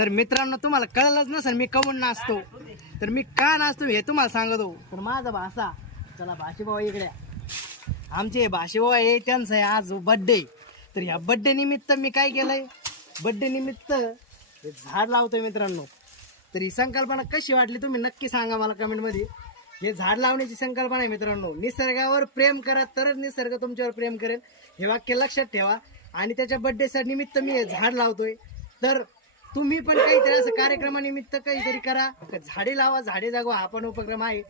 तर मित्रांनो तुम्हाला कळलंच नसेल मी कमून नाचतो, तर मी का नाचतो हे तुम्हाला सांगतो. तर माझा भाषा चला भाषेभाऊ इकडे आमचे भाषेभाऊ आहे, त्यांचं आहे आज बड्डे. तर ह्या बड्डे निमित्त मी काय केलंय, बड्डे निमित्त हे झाड लावतोय मित्रांनो. तर ही संकल्पना कशी वाटली तुम्ही नक्की सांगा मला कमेंटमध्ये. हे झाड लावण्याची संकल्पना आहे मित्रांनो. निसर्गावर प्रेम करा तरच निसर्ग तुमच्यावर प्रेम करेल, हे वाक्य लक्षात ठेवा. आणि त्याच्या बड्डेच्या निमित्त मी हे झाड लावतोय. तर तुम्ही पण काहीतरी असं कार्यक्रमानिमित्त काहीतरी करा, झाडे लावा झाडे जागवा हा पण उपक्रम आहे.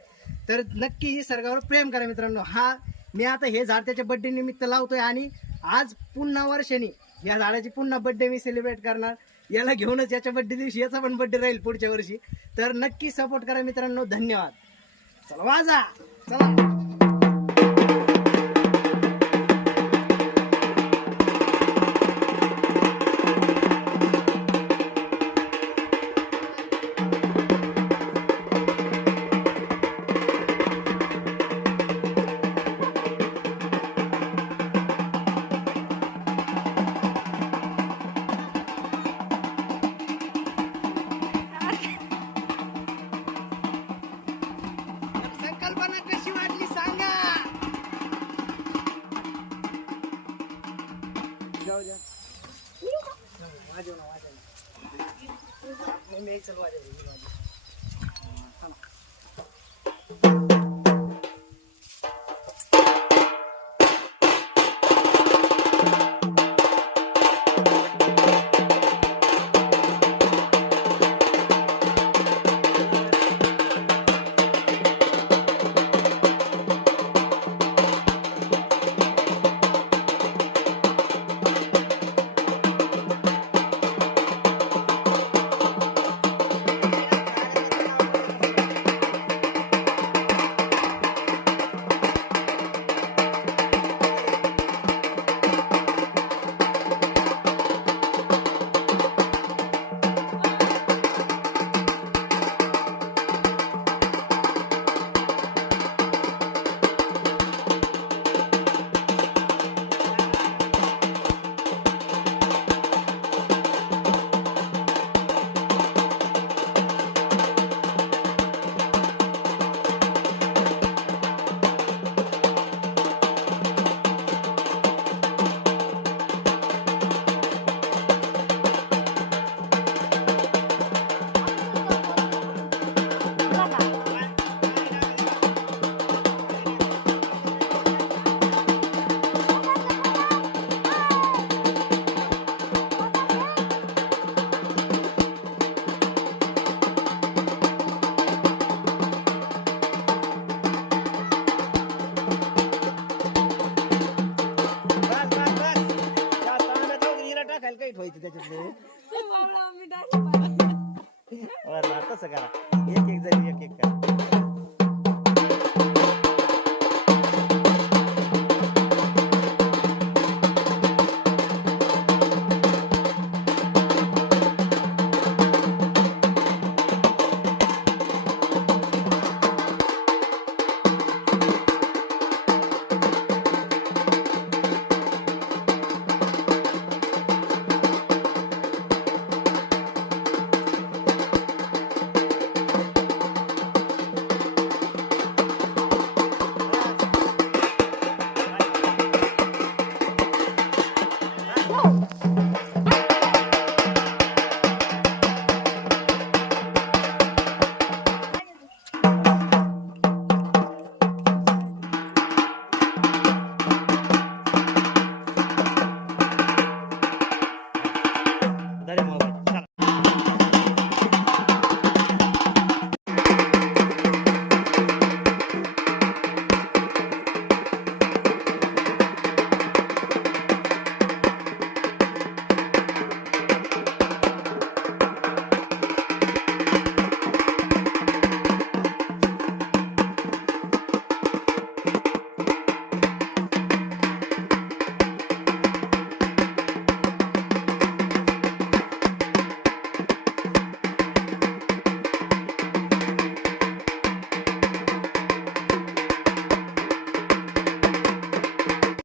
तर नक्की निसर्गावर प्रेम करा मित्रांनो. हा मी आता हे झाड त्याच्या बड्डे निमित्त लावतोय आणि आज पुन्हा वर्षांनी या झाडाची पुन्हा बड्डे मी सेलिब्रेट करणार. याला घेऊनच याच्या बड्डे दिवशी याचा पण बड्डे राहील पुढच्या वर्षी. तर नक्की सपोर्ट करा मित्रांनो. धन्यवाद. चला वाजा चला. संकल्पना कशी वाटली सांगा. जाऊ द्या वाजव ना वाजव ना. मी चल वाजव. काही ठेवायचं त्याच्यातले तसं करा. एक एक जरी एक एक करा.